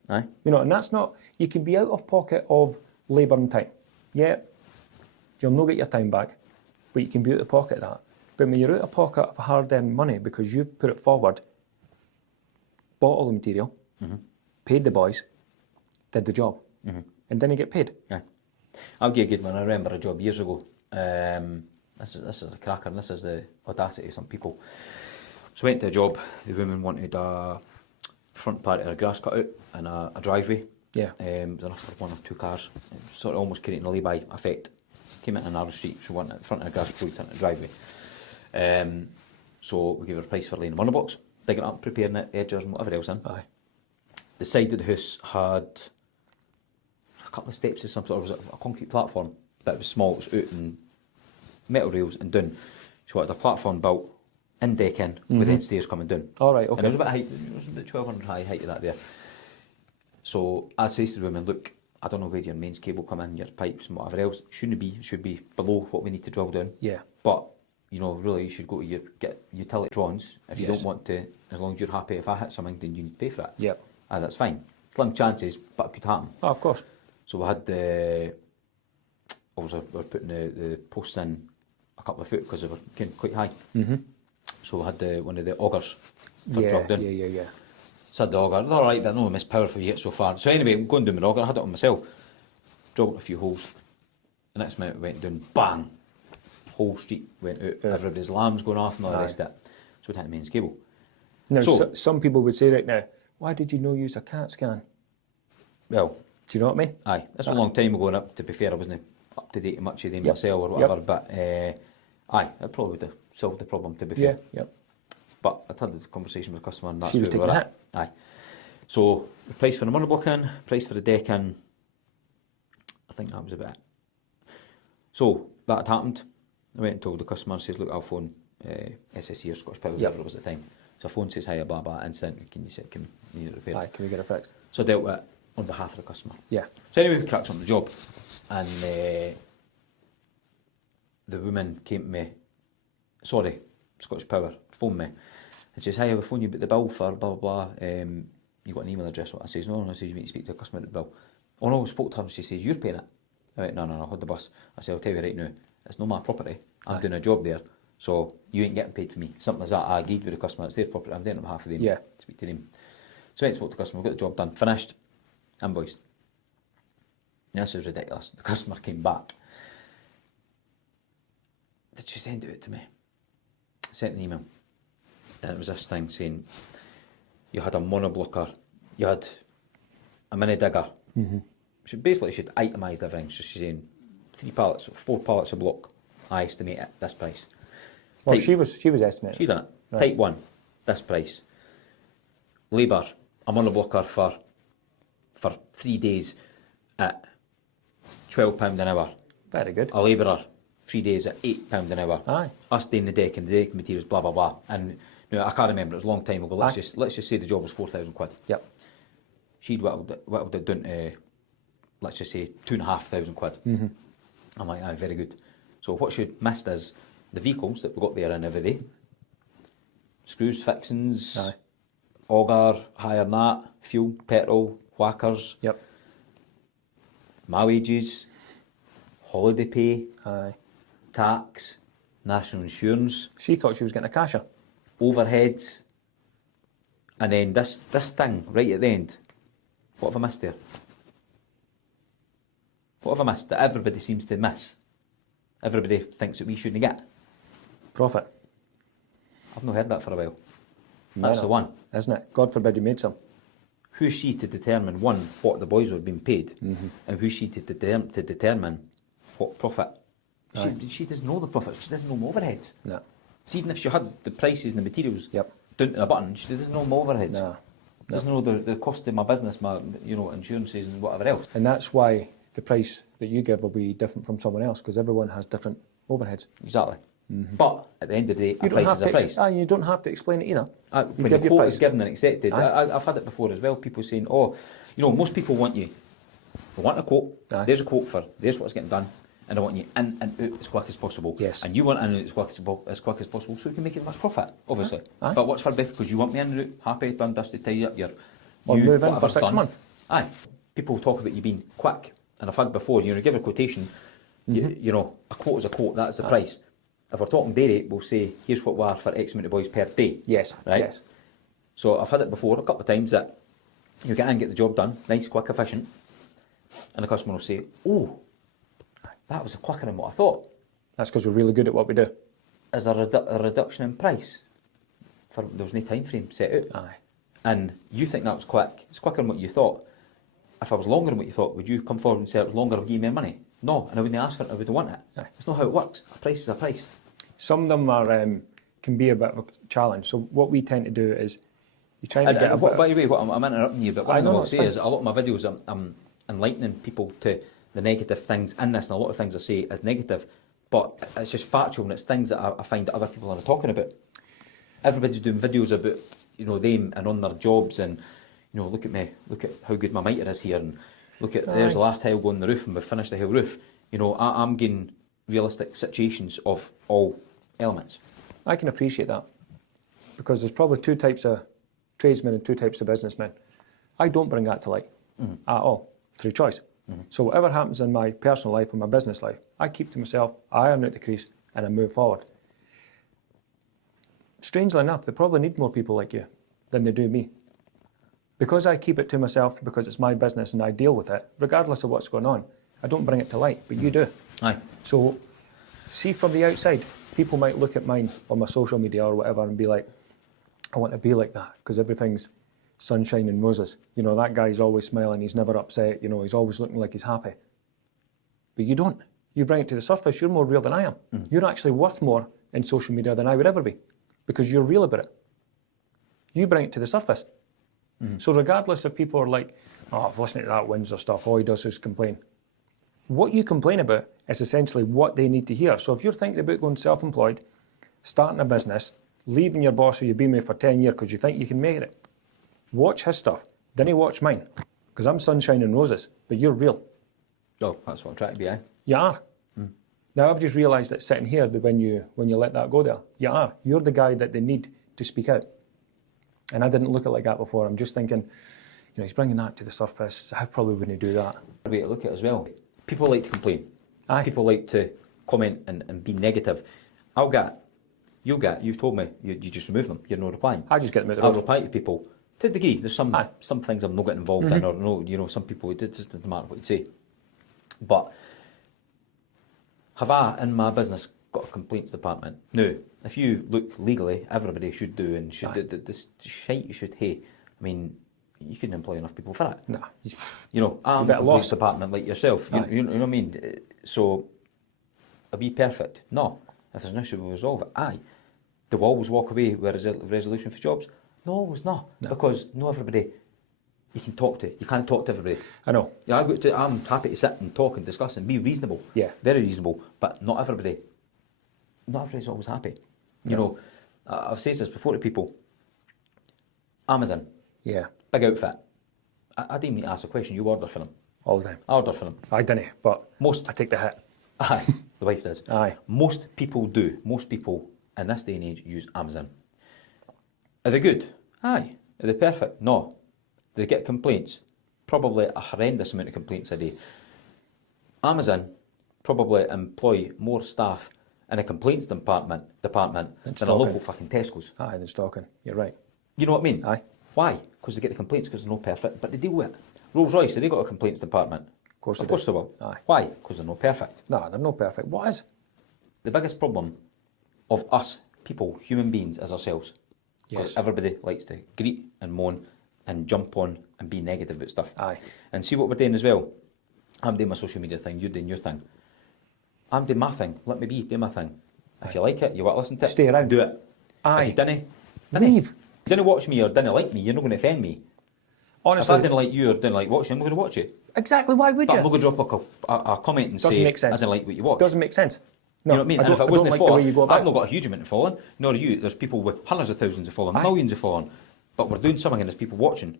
aye, You know, and that's not, you can be out of pocket of labour and time. Yeah, you'll not get your time back, but you can be out of pocket of that. But when you're out of pocket of hard-earned money because you've put it forward, bought all the material, paid the boys, did the job, and then you get paid. aye. I'll give you a good one. I remember a job years ago. This is a cracker, and this is the audacity of some people. So I went to a job. The woman wanted a front part of her grass cut out and a driveway. Yeah. It was enough for one or two cars. It was sort of almost creating a lay-by effect. Came in a narrow street. She wanted at the front of her grass before you turn to the driveway. So we gave her a price for laying a box, digging it up, preparing it, edges and whatever else in. Aye. The side of the house had a couple of steps of some sort. It was a concrete platform, but it was small. It was out and metal rails and down. She wanted a platform built in decking with then stairs coming down. All right, okay. And it was a bit height. It was about 1,200 height of that there. So I say to the women, look, I don't know where your mains cable come in, your pipes and whatever else. Shouldn't be. It should be below what we need to drill down. Yeah. But you know, really, you should go to get utility drawings if you Yes. don't want to. As long as you're happy, if I hit something, then you need to pay for it. Yep. Aye, that's fine. Slim chances, but it could happen. Oh, of course. So we had the. Obviously, we were putting the posts in a couple of foot because they were quite high. So we had one of the augers for Yeah, drilled in. yeah. So I had the auger. All right, but I know I missed power for you yet so far. So anyway, I'm going down my auger. I had it on myself. Drilled a few holes. The next minute, it went down. Bang! Whole street went out. Yeah. Everybody's alarms going off and all the Aye. rest of it. So it had the mains cable. Now, So- some people would say right now, why did you not use a CAT scan? Well, Do you know what I mean? aye, that's a long time ago, and up to be fair, I wasn't up to date much of them Yep. myself or whatever, but aye, it probably would have solved the problem, to be fair. Yeah, yep. But I had the conversation with the customer and that's She was where we taking were the at. Aye. So the price for the monoblock in, price for the deck in, I think that was about it. So that had happened. I went and told the customer, says, look, I'll phone SSE or Scottish Power, Yep. whatever it was at the time. So phone says, hi, blah, blah, instant, can you need it repaired? Aye, can we get it fixed? So I dealt with it on behalf of the customer. Yeah. So anyway, we cracked on the job, and the woman came to me, sorry, Scottish Power, phoned me, and says, hi, I will phone you about the bill for blah, blah, blah, you got an email address? What I says, no, I says, you need to speak to a customer about the bill. Oh no, I spoke to her, and she says, you're paying it. I went, no, hold the bus. I said, I'll tell you right now, it's not my property, I'm doing a job there, so you ain't getting paid for me. Something like that, I agreed with the customer, it's their property, I'm doing it on behalf of them. Yeah. Speak to them. So I went and spoke to the customer, got the job done, finished, invoiced. This is ridiculous. The customer came back. Did she send it out to me? Sent an email. And it was this thing saying, you had a monoblocker, you had a mini digger. She basically should itemised everything. So she's saying 4 pallets of block, I estimate at this price. Well, Type- she was estimating. she done it. Right. Type 1, this price. Labour, I'm on a blocker for 3 days at £12 an hour. Very good. A labourer, 3 days at £8 an hour. Aye. Us doing the deck and the deck materials, blah blah blah. And no, I can't remember. It was a long time ago. Let's Aye. just say the job was £4,000. Yep. She'd whittled it down to, let's just say, £2,500. I'm like, aye, very good. So what she missed is the vehicles that we got there in every day, screws, fixings, Aye. auger, higher than that, fuel, petrol, whackers, Yep. my wages, holiday pay, Aye. tax, national insurance, She thought she was getting a cashier. overheads, and then this thing right at the end. What have I missed there? What have I missed that everybody seems to miss? Everybody thinks that we shouldn't get. Profit. I've not heard that for a while. No, That's no. the one. Isn't it? God forbid you made some. Who's she to determine, one, what the boys were being paid, and who's she to determine what profit? She doesn't know the profit. She doesn't know my overheads. No. So even if she had the prices and the materials Yep. down to a button, she doesn't know my overheads. No. Doesn't know the cost of my business, my insurances and whatever else. And that's why the price that you give will be different from someone else, because everyone has different overheads. Exactly. But at the end of the day, a You don't price have is a price. to. You don't have to explain it either. When the give your quote price. is given and accepted, Aye. I've had it before as well. People saying, "Oh, most people want you. They want a quote. Aye. There's a quote for there's what's getting done, and I want you in and out as quick as possible. Yes. And you want in and out as quick as possible, so we can make as much profit, obviously. Aye. But what's for both? Because you want me in and out, happy, done, dusted, tidy up. Or move in for whatever's 6 done. months. Aye. People talk about you being quick, and I've had before. Give a quotation. A quote is a quote. That's the price. If we're talking day rate, we'll say, here's what we are for X amount of boys per day. Yes. Right? Yes. So I've had it before a couple of times that you get in and get the job done, nice, quick, efficient, and the customer will say, "Oh, that was quicker than what I thought." That's because we're really good at what we do. Is there a reduction in price? There was no time frame set out. Aye. And you think that was quick, it's quicker than what you thought. If I was longer than what you thought, would you come forward and say it was longer, I'll give you more money? No, and I wouldn't ask for it, I wouldn't want it. Aye. That's not how it works. A price is a price. Some of them are can be a bit of a challenge. So what we tend to do is you try and get a bit. By the way, I'm interrupting you, but what I'm know, going to it's say fine. is a lot of my videos, I'm enlightening people to the negative things in this, and a lot of things I say is negative, but it's just factual, and it's things that I find that other people are talking about. Everybody's doing videos about them and on their jobs, and look at me, look at how good my mitre is here, and look at there's the last tile going on the roof, and we've finished the whole roof. I'm getting realistic situations of all elements. I can appreciate that, because there's probably two types of tradesmen and two types of businessmen. I don't bring that to light at all, through choice. So whatever happens in my personal life and my business life, I keep to myself, I iron out the crease, and I move forward. Strangely enough, they probably need more people like you than they do me. Because I keep it to myself, because it's my business and I deal with it, regardless of what's going on, I don't bring it to light, but you do. Aye. So, see from the outside, people might look at mine on my social media or whatever and be like, I want to be like that, because everything's sunshine and roses. That guy's always smiling, he's never upset, he's always looking like he's happy. But you don't. You bring it to the surface, you're more real than I am. You're actually worth more in social media than I would ever be, because you're real about it. You bring it to the surface. So regardless if people are like, oh, I've listened to that Windsor stuff, all he does is complain. What you complain about is essentially what they need to hear. So if you're thinking about going self-employed, starting a business, leaving your boss who you've been with for 10 years because you think you can make it, watch his stuff. Then watch mine, because I'm sunshine and roses, but you're real. Oh, that's what I'm trying to be, eh? You are. Now I've just realised that sitting here, that when you let that go there, you are. You're the guy that they need to speak out. And I didn't look at it like that before. I'm just thinking, he's bringing that to the surface. I probably wouldn't do that. A way to look at it as well. People like to complain. Aye. People like to comment and be negative. You've told me, you just remove them. You're not replying. I just get them out the I'll road. reply to people to a degree. There's some Aye. things I'm not getting involved in, or no, some people, it just doesn't matter what you say. But have I, in my business, got a complaints department? No. If you look legally, everybody should do, and should do this shite you should hate. I mean, you couldn't employ enough people for that. Nah. I'm a better complaints lost. department like yourself. You know what I mean? So, are we perfect? No. If there's an issue, we'll resolve it. Aye. Do we always walk away with a resolution for jobs? No, always not. No. Because not everybody you can talk to. You can't talk to everybody. I know. Yeah, I'm happy to sit and talk and discuss and be reasonable. Yeah. Very reasonable. But not everybody's always happy. I've said this before to people. Amazon, Yeah. big outfit. I didn't need to ask a question. You order for them. All the time. I order for them. I didn't, but Most. I take the hit. Aye, the wife does. Aye. Most people do. Most people in this day and age use Amazon. Are they good? Aye. Are they perfect? No. Do they get complaints? Probably a horrendous amount of complaints a day. Amazon probably employ more staff in a complaints department than a local fucking Tesco's. Aye, than stalking. You're right. You know what I mean? Aye. Why? Because they get the complaints because they're not perfect, but they deal with it. Rolls-Royce, have they got a complaints department? Of course Of course they will. Aye. Why? Because they're not perfect. No, they're not perfect. What is? The biggest problem of us, people, human beings, is ourselves. Because Yes. everybody likes to greet and moan and jump on and be negative about stuff. Aye. And see what we're doing as well. I'm doing my social media thing, you're doing your thing. I'm doing my thing. Let me be, do my thing. If you like it, you want to listen to it, Stay around. do it. Aye. If you didn't, Leave. didn't watch me or didn't like me, you're not going to offend me. If Honestly, I didn't like you or didn't like watching, I'm not going to watch you. exactly. Why would But you? I'm not going to drop a comment and Doesn't say, make sense. I didn't like what you watched. Doesn't make sense. No, You know what I mean? I And if don't, it I wasn't don't like for, the way you go about I've not got a huge amount of following, nor you. There's people with hundreds of thousands of following, millions of following. But we're doing something and there's people watching.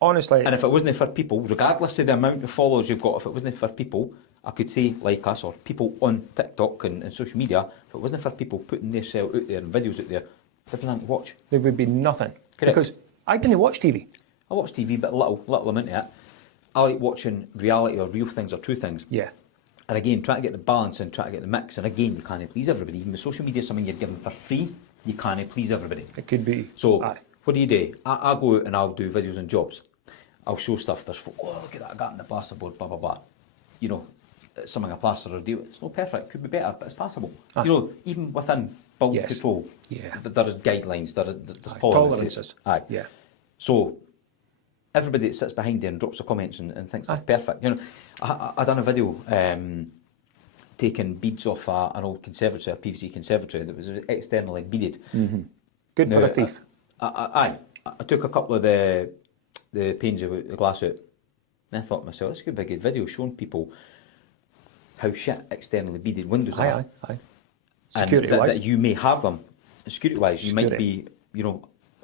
Honestly, And if it wasn't for people, regardless of the amount of followers you've got, if it wasn't for people, I could say like us, or people on TikTok and social media, if it wasn't for people putting themselves out there and videos out there, there'd be nothing to watch. there would be nothing. Correct. Because I didn't watch TV. I watch TV, but little amount of it. I like watching reality or real things or true things. Yeah. And again, try to get the balance and try to get the mix. And again, you can't please everybody. Even with social media, something you're given for free, you can't please everybody. It could be. So, Aye. what do? I go out and I'll do videos on jobs. I'll show stuff. There's, oh, look at that gap in the plasterboard, blah, blah, blah. You know, it's something a plasterer do. It's not perfect, could be better, but it's passable. Aye. You know, even within building Yes. control, Yeah. there is guidelines, there's Aye. tolerances. Aye. Yeah. So, everybody that sits behind there and drops the comments and thinks it's perfect. You know, I done a video taking beads off an old conservatory, a PVC conservatory that was externally beaded. Good for Now, a thief. I took a couple of the panes of the glass out, and I thought to myself, this could be a good video showing people how shit externally beaded windows are. Aye. And Security-wise. that you may have them. Security-wise, you might be,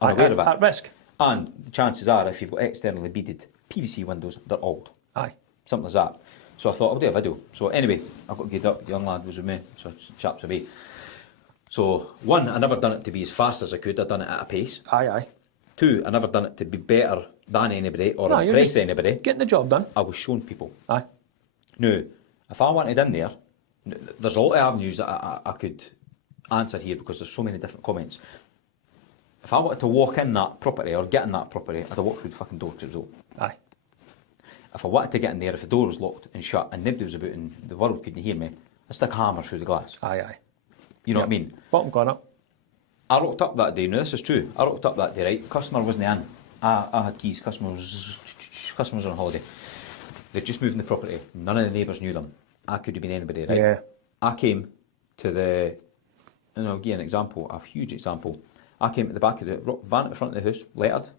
unaware of it. At risk. And the chances are, if you've got externally beaded PVC windows, they're old. Aye. Something like that. So I thought, I'll do a video. So anyway, I got geared up, young lad was with me, so chaps away. So, one, I never done it to be as fast as I could, I done it at a pace. Aye. 2, I never done it to be better than anybody or No, you're impress just anybody. getting the job done. I was showing people. Aye. Now, if I wanted in there, there's a lot of avenues that I could answer here because there's so many different comments. If I wanted to walk in that property or get in that property, I'd have walked through the fucking door because it was open. Aye. If I wanted to get in there, if the door was locked and shut and nobody was about and the world couldn't hear me, I'd stick a hammer through the glass. Aye. You know what I mean? Bottom corner. I rocked up that day, now this is true, I rocked up that day, right? Customer wasn't in. I had keys, customers on holiday. They'd just moved in the property, none of the neighbours knew them. I could have been anybody, right? Yeah. I came to and I'll give you an example, a huge example. I came at the back of the van at the front of the house, lettered,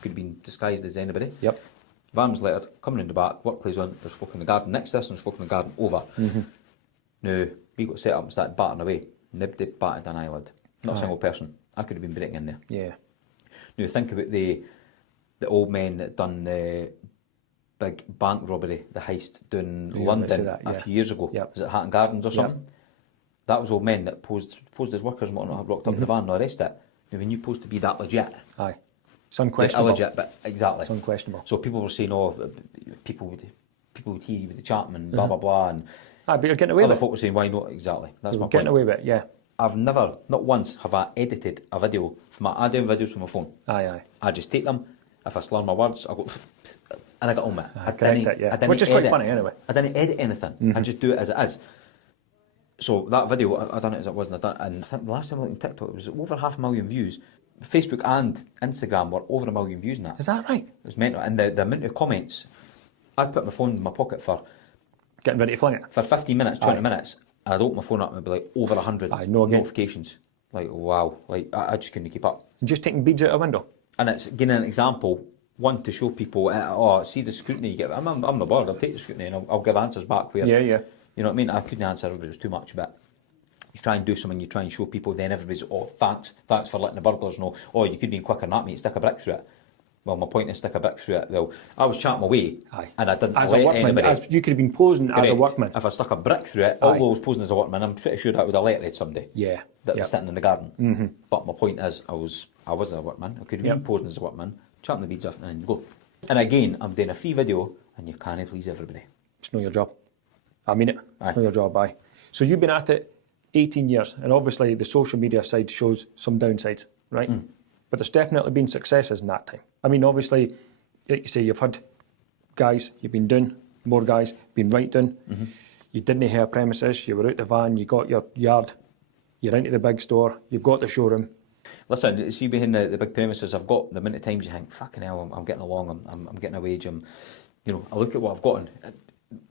could have been disguised as anybody. Yep. Van was lettered, coming in the back, work plays on, there's folk in the garden next to us and there's folk in the garden over. Now, we got set up and started batting away. Nobody batted an eyelid. Not a single person. I could have been breaking in there. Yeah. Now, think about the old men that done the big bank robbery, the heist down Yeah, I London see that, a yeah. few years ago. Yep. Was it Hatton Gardens or Yep. something? That was old men that posed as workers and whatnot, rocked up in the van and arrested it. Now, when you supposed to be that legit, Aye. It's they're unquestionable. illegit, but exactly. It's unquestionable. So people were saying, oh, people would hear you with the chatting and blah, blah, blah. And Aye, but you're getting away other with it. folk were saying, why not? Exactly. That's my You're getting point. away with it, yeah. I've never, not once, have I edited a video. I do videos with my phone. Aye. I just take them. If I slur my words, I go, and I get on with it. I correct it, yeah. I didn't Which is quite edit. funny anyway. I didn't edit anything. I just do it as it is. So that video, I done it as it was, and I think the last time I looked on TikTok, it was over 500,000 views. Facebook and Instagram were over 1 million views now. Is that right? It was mental. And the amount of comments, I'd put my phone in my pocket for Getting ready to fling it. 15 minutes, 20 Aye. minutes, and I'd open my phone up and it'd be like over 100 Aye, no again. notifications. Like, wow, like I just couldn't keep up. Just taking beads out a window. And it's giving an example, one, to show people, see the scrutiny you get. I'm the board, I'll take the scrutiny and I'll give answers back where, Yeah. you know what I mean? I couldn't answer everybody, it was too much, but you try and do something, you try and show people, then everybody's, oh, thanks for letting the burglars know, oh, you could be quicker than that, mate, stick a brick through it. Well, my point is stick a brick through it. Well, I was chatting away, Aye. and I didn't As let a workman, anybody. you could have been posing as a Correct. workman. If I stuck a brick through it, Aye. although I was posing as a workman, I'm pretty sure that would have alerted somebody. Yeah. That Yep. was sitting in the garden. But my point is, I was a workman. I could have Yep. been posing as a workman, chopping the beads off, and then you go. And again, I'm doing a free video, and you can't please everybody. It's not your job. I mean it. Aye. It's not your job, aye. So you've been at it 18 years, and obviously the social media side shows some downsides, right? But there's definitely been successes in that time. I mean, obviously, like you say, you've had guys, you've been doing, more guys, been right down. You didn't have premises, you were out the van, you got your yard, you're into the big store, you've got the showroom. Listen, see behind the big premises, I've got the amount of times you think, fucking hell, I'm getting along, I'm getting a wage, I look at what I've got, and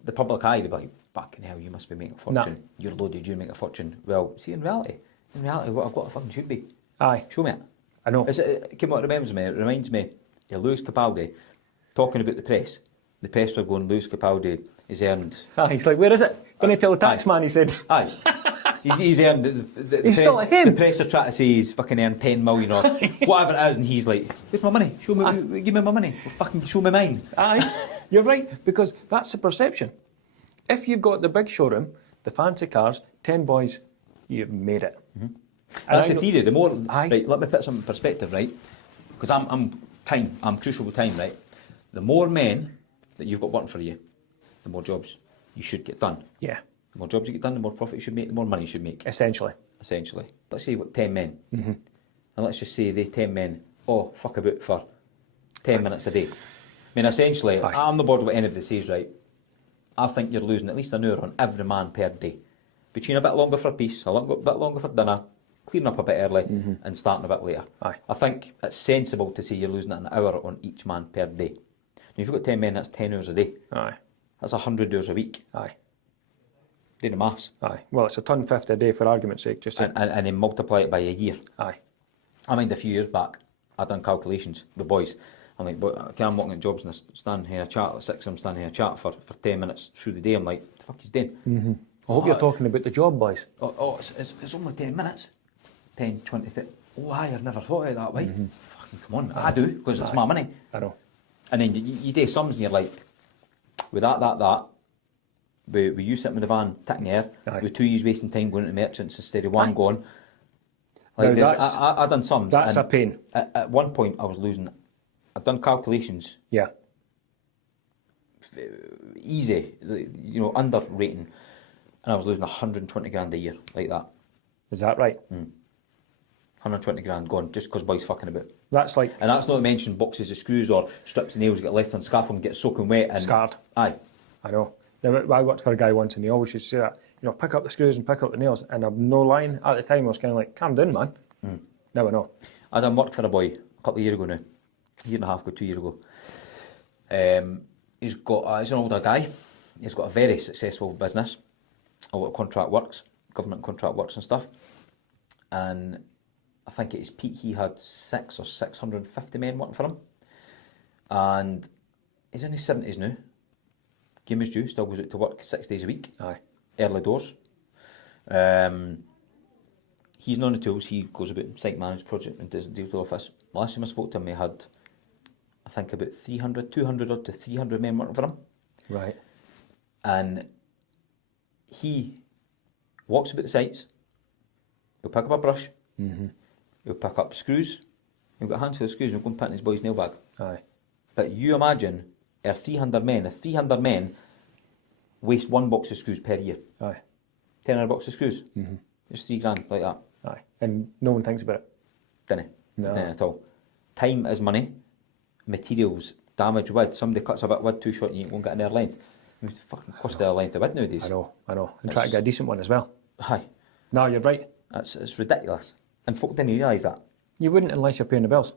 the public eye, they'll be like, fucking hell, you must be making a fortune. Nah. You're loaded, you make a fortune. Well, see, in reality, what I've got, I fucking should be. Aye, Show me it. I know. It reminds me of Lewis Capaldi talking about the press. The press were going, Lewis Capaldi has earned... Aye, he's like, where is it? Gonna tell the tax man, he said. Aye. He's earned... The He's still at him. The press are trying to say he's fucking earned 10 million or whatever it is, and he's like, where's my money? Show me, give me my money. Well, fucking show me mine. Aye, you're right, because that's the perception. If you've got the big showroom, the fancy cars, 10 boys, you've made it. That's the theory. The more... Aye. Right, let me put some perspective, right? Because I'm crucial with time, right? The more men that you've got working for you, the more jobs you should get done. Yeah, The more jobs you get done, the more profit you should make, the more money you should make, essentially. essentially. Let's say you've got 10 men. And let's just say they 10 men, fuck about for 10 minutes a day. I mean, essentially, Aye. I'm the board what anybody says, right? I think you're losing at least an hour on every man per day. Between a bit longer for a piece, a bit longer for dinner, clearing up a bit early, and starting a bit later. Aye. I think it's sensible to say you're losing an hour on each man per day. Now, if you've got 10 men, that's 10 hours a day. Aye, That's 100 hours a week. aye, Do the maths. aye. Well, it's a ton 50 a day for argument's sake, just saying. And then multiply it by a year. Aye, I mind a few years back, I done calculations with boys. I'm like, okay, I'm walking at jobs and I stand here, chat at 6, I'm standing here, chat for 10 minutes through the day. I'm like, what the fuck he's doing? I hope you're talking about the job, boys. It's only 10 minutes. 10, 20, 30. Oh, I've never thought of it that way. Fucking come on, I do, because it's my money. I know. And then you do sums and you're like, with that, with you sitting with the van, ticking air, Aye. with 2 years wasting time going to merchants instead of one going. Like Now there's- I done sums. That's and a pain. At one point I was losing, I'd done calculations, Yeah, easy, under rating, and I was losing 120 grand a year, like that. is that right? 120 grand gone, just because boys fucking about. That's like And that's not to mention boxes of screws or strips of nails get left on scaffolding, get soaking wet and... Scarred. Aye. I know. Now, I worked for a guy once and he always used to say that, pick up the screws and pick up the nails. And I'm no lying. At the time, I was kind of like, calm down, man. Now I know. I done work for a boy a couple of years ago now, a year and a half ago, 2 years ago. He's an older guy. He's got a very successful business, a lot of contract works, government contract works and stuff. And I think at his peak he had 600 or 650 men working for him. And he's in his 70s now. Game is due, still goes out to work 6 days a week. Aye. Early doors. He's not on the tools, he goes about site managed project and deals with the office. Last time I spoke to him, he had, I think, about 200 odd to 300 men working for him. Right. And he walks about the sites, he'll pick up a brush, he'll pick up screws, he'll get a handful of screws and he'll go and put in his boy's nail bag. Aye. But you imagine, if 300 men waste 1 box of screws per year, Aye. 10 box of screws, it's 3 grand like that. Aye. And no one thinks about it. Didn't No. Didn't at all. Time is money. Materials, damaged wood. Somebody cuts a bit of wood too short and you won't get an air length. I mean, it's fucking cost a length of wood nowadays. I know. And try to get a decent one as well. Aye. No, you're right. It's ridiculous. And folk didn't realise that. You wouldn't unless you're paying the bills.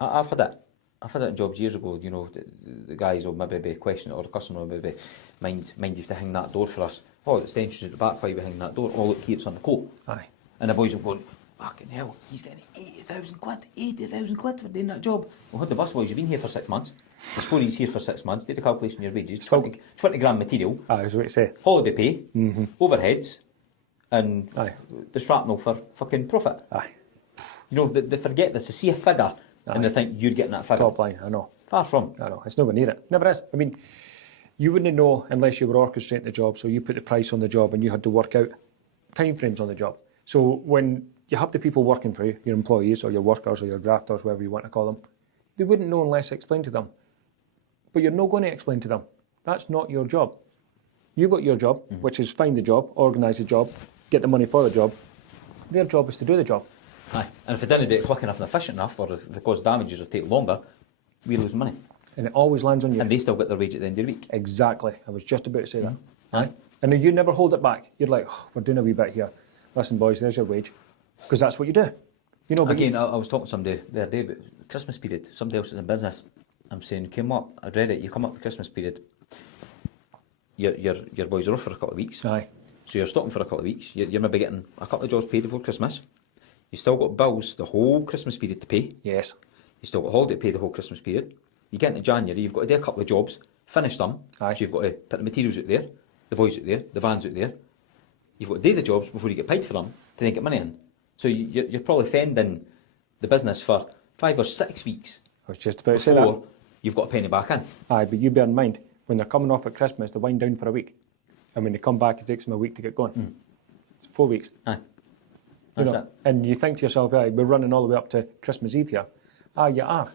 I've had it. I've had it in jobs years ago, the guys will maybe be questioning it, or the customer will maybe mind you have to hang that door for us. Oh, the extension's at the back, why are you hanging that door? Oh, look, here it's on the coat. Aye. And the boys will go, fucking hell, he's getting 80,000 quid for doing that job. Well, had the bus boys, you've been here for 6 months. This phone is here for 6 months, did a calculation of your wages, 20 grand material, Aye, I was about to say. holiday pay, overheads, and Aye. the shrapnel for fucking profit. Aye. They forget this. They see a figure And they think you're getting that figure. Top line, I know. Far from. I know. It's nowhere near it. Never is. I mean, you wouldn't know unless you were orchestrating the job. So you put the price on the job and you had to work out timeframes on the job. So when you have the people working for you, your employees or your workers or your grafters, whatever you want to call them, they wouldn't know unless I explained to them. But you're not going to explain to them. That's not your job. You've got your job, which is find the job, organise the job, get the money for the job. Their job is to do the job. Aye. And if they didn't do it quick enough and efficient enough, or if it caused damages or take longer, we lose money. And it always lands on you. And they still get their wage at the end of the week. Exactly. I was just about to say that. Aye. And you never hold it back. You're like, oh, we're doing a wee bit here. Listen, boys, there's your wage. Because that's what you do. You know, Again, I was talking to somebody the other day about Christmas period. Somebody else is in business. I'm saying, came up, I'd read it, you come up the Christmas period, your boys are off for a couple of weeks. Aye. So you're stopping for a couple of weeks. You're maybe getting a couple of jobs paid before Christmas. You still got bills the whole Christmas period to pay. Yes. You still got holiday to pay the whole Christmas period. You get into January, you've got to do a couple of jobs, finish them. Aye. So you've got to put the materials out there, the boys out there, the vans out there. You've got to do the jobs before you get paid for them to then get money in. So you're probably fending the business for 5 or 6 weeks I was just about to say that. before you've got a penny back in. Aye, but you bear in mind, when they're coming off at Christmas, they wind down for a week. And when they come back, it takes them a week to get going. It's 4 weeks. Aye. You That's know, it. and you think to yourself, aye, we're running all the way up to Christmas Eve here. Ah, you are.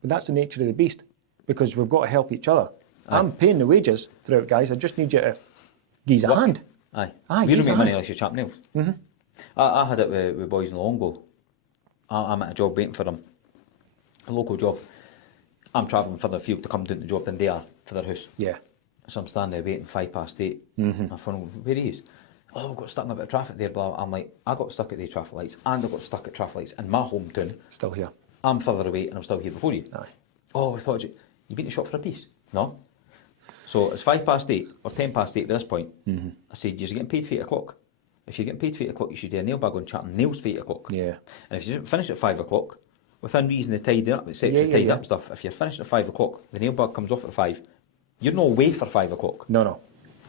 But that's the nature of the beast, because we've got to help each other. I'm paying the wages throughout, guys. I just need you to give a hand. Aye. Aye, We don't give make a money hand. unless you chap nails. I had it with boys in Longo. I'm at a job waiting for them. A local job. I'm travelling further afield to come down to the job than they are for their house. Yeah. So I'm standing there waiting 8:05. My phone, where he is? Oh, I got stuck in a bit of traffic there, blah. I'm like, I got stuck at the traffic lights and I got stuck at traffic lights in my hometown. Still here. I'm further away and I'm still here before you. Aye. Oh, I thought you've been to shop for a piece. No. So it's 8:05 or 8:10 at this point. I said, you're getting paid for 8 o'clock. If you're getting paid for 8 o'clock, you should do a nail bag on chatting nails for 8 o'clock. Yeah. And if you finish at 5 o'clock, within reason to tidy up, except Yeah, you tidy yeah. up stuff, if you're finished at 5 o'clock, the nail bag comes off at 5, you're not away for 5 o'clock. No.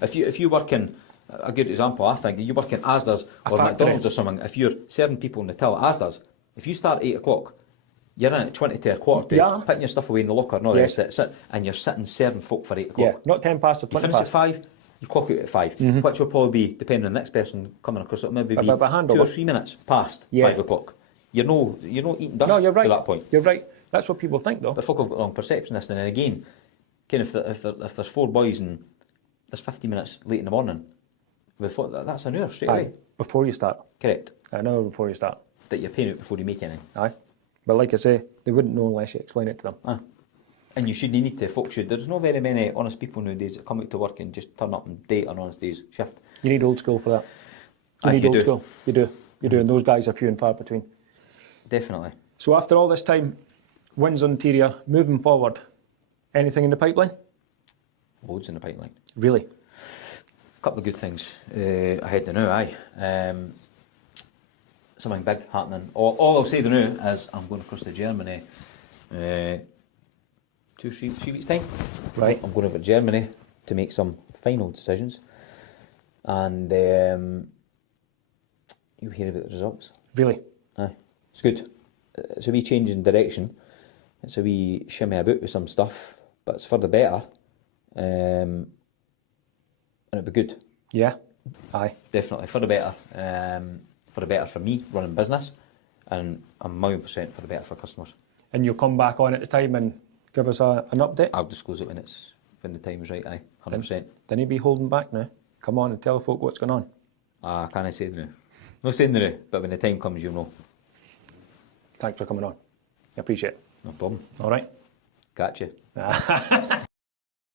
If you work in, a good example, I think, you work in Asda's or factory. McDonald's or something, if you're serving people in the till at Asda's, if you start at 8 o'clock, you're in at 20 to a quarter to, Yeah. putting your stuff away in the locker and all the Yes. rest of it, and you're sitting serving folk for 8 Yeah. o'clock. Not 10 past or You 20 finish at past. 5, you clock out at 5, which will probably be, depending on the next person coming across, it'll maybe be About a 2 or handover. 3 minutes past Yeah. 5 o'clock. You're no eating dust No, you're right. at that point. You're right. That's what people think, though. But folk have got the wrong perception of this, and then again, kind of if there's 4 boys and there's 15 minutes late in the morning, that's an hour straight Aye. away. Before you start. Correct. An hour before you start. That you're paying out before you make anything. Aye. But like I say, they wouldn't know unless you explain it to them. Aye. And you shouldn't need to, folk should. There's not very many honest people nowadays that come out to work and just turn up and date an honest day's shift. You need old school for that. You Aye, need you old do. school. You do. You do. And those guys are few and far between. Definitely. So after all this time, Windsor Interior, moving forward, anything in the pipeline? Loads in the pipeline. Really? Couple of good things ahead of now, aye. Something big happening. All I'll say now is I'm going across to Germany 2 or 3 weeks' time. Right. I'm going over to Germany to make some final decisions. And you'll hear about the results. Really? Aye. It's good. It's a wee change in direction. It's a wee shimmy about with some stuff, but it's for the better. And it'll be good. Yeah. Aye. Definitely for the better. For the better for me running business, and a 1,000,000% for the better for customers. And you'll come back on at the time and give us an update? I'll disclose it when the time is right. Aye, 100%. Then you be holding back now. Come on and tell folk what's going on. I can't say the now. No saying the now, but when the time comes, you'll know. Thanks for coming on. I appreciate it. No problem. All right. Catch you.